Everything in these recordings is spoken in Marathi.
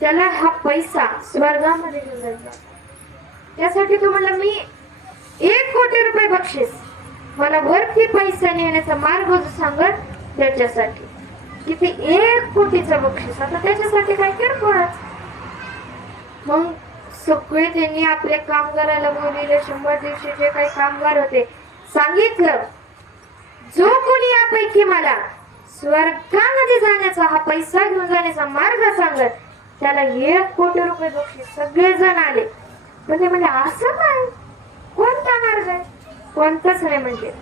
त्याला हा पैसा स्वर्गामध्ये घेऊन जायचा. त्यासाठी तो म्हणला मी 1 कोटी रुपये बक्षीस, मला वरती पैसा नेण्याचा मार्ग सांगत त्याच्यासाठी. किती 1 कोटीचं बक्षीस. आता त्याच्यासाठी काय किरकोळच. मग सगळे त्यांनी आपल्या कामगाराला बोलले, 100 दिवशी जे काही कामगार होते सांगितलं, जो कोणी यापैकी मला स्वर्गामध्ये जाण्याचा हा पैसा घेऊन जाण्याचा मार्ग सांगत त्याला 1 कोटी रुपये बक्षीस. सगळे जण आले. पण ते म्हणजे असं काय, कोणता मार्ग आहे? कोणताच नाही म्हणजे.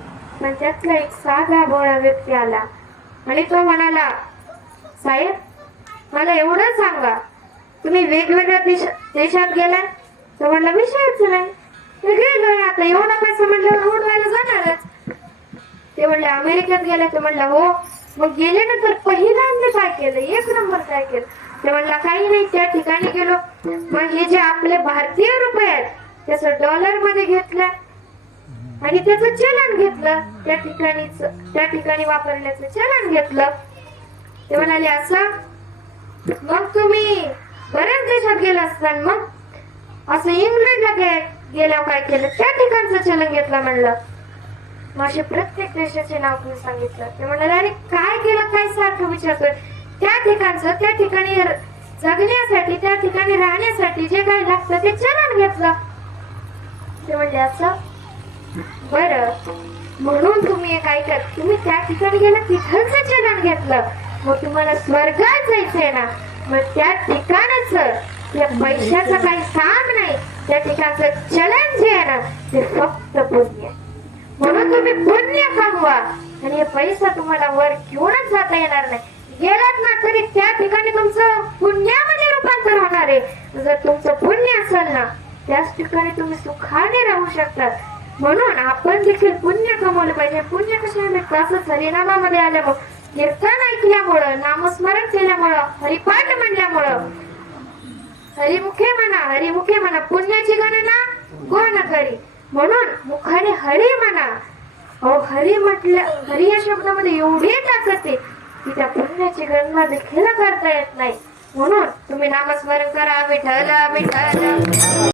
पण त्यातला एक साधा भोळा व्यक्ती आला आणि तो म्हणाला, साहेब मला एवढं सांगा, तुम्ही वेगवेगळ्या देशात गेलाय? तो म्हणला विषयच नाही, गेलोय. आता एवढा पैसा म्हणल्यावर उडवायला जाणारच. ते म्हणले अमेरिकेत गेले? ते म्हणला हो. मग गेले ना, तर पहिल्यांदा काय केलं, 1 नंबर काय केलं? ते म्हणला काही नाही, त्या ठिकाणी गेलो. मग हे जे आपले भारतीय रुपये आहेत त्याचं डॉलर मध्ये घेतलं आणि त्याचं चलन घेतलं, त्या ठिकाणी वापरण्याचं चलन घेतलं. ते म्हणाले असं? मग तुम्ही बऱ्याच देशात गेला असता, मग असं इंग्लंडला गेल्यावर काय केलं? त्या ठिकाणचं चलन घेतलं म्हणलं. मग असे प्रत्येक देशाचे नाव तुम्ही सांगितलं. ते म्हणाले अरे काय केलं, काय सारखं विचारतोय? त्या ठिकाणचं, त्या ठिकाणी जगण्यासाठी, त्या ठिकाणी राहण्यासाठी जे काही लागतं ते चलन घेतलं. ते म्हणजे असं? बरं, म्हणून तुम्ही काय कर, तुम्ही त्या ठिकाणी गेला तिथलंच चलन घेतलं. मग तुम्हाला स्वर्गात जायचंय ना, मग त्या ठिकाणाचं, त्या पैशाचं काही काम नाही, त्या ठिकाणचं चलन जे आहे ना ते फक्त पुण्य. म्हणून तुम्ही पुण्य कमवा आणि हे पैसा तुम्हाला वर घेऊनच जाता येणार नाही. गेलात ना तरी त्या ठिकाणी तुमचं पुण्यामध्ये रूपांतर होणार आहे. जर तुमचं पुण्य असेल ना, त्याच ठिकाणी तुम्ही सुखाने राहू शकतात. म्हणून आपण देखील पुण्य कमवलं पाहिजे. पुण्य कशाने भेटतं? असं हरिनामामध्ये आल्यामुळं, कीर्तन ऐकल्यामुळं, नामस्मरण केल्यामुळं, हरिपाठ म्हणल्यामुळं. हरिमुखे म्हणा, पुण्याची गणना कोण करी? म्हणून मुखाने हरी म्हणा. अहो हरी म्हटलं, हरी या शब्दामध्ये एवढी ताकद आहे की त्या पुण्याची गणना देखील करता येत नाही. म्हणून तुम्ही नामस्मरण करा, विठ्ठल विठ्ठल.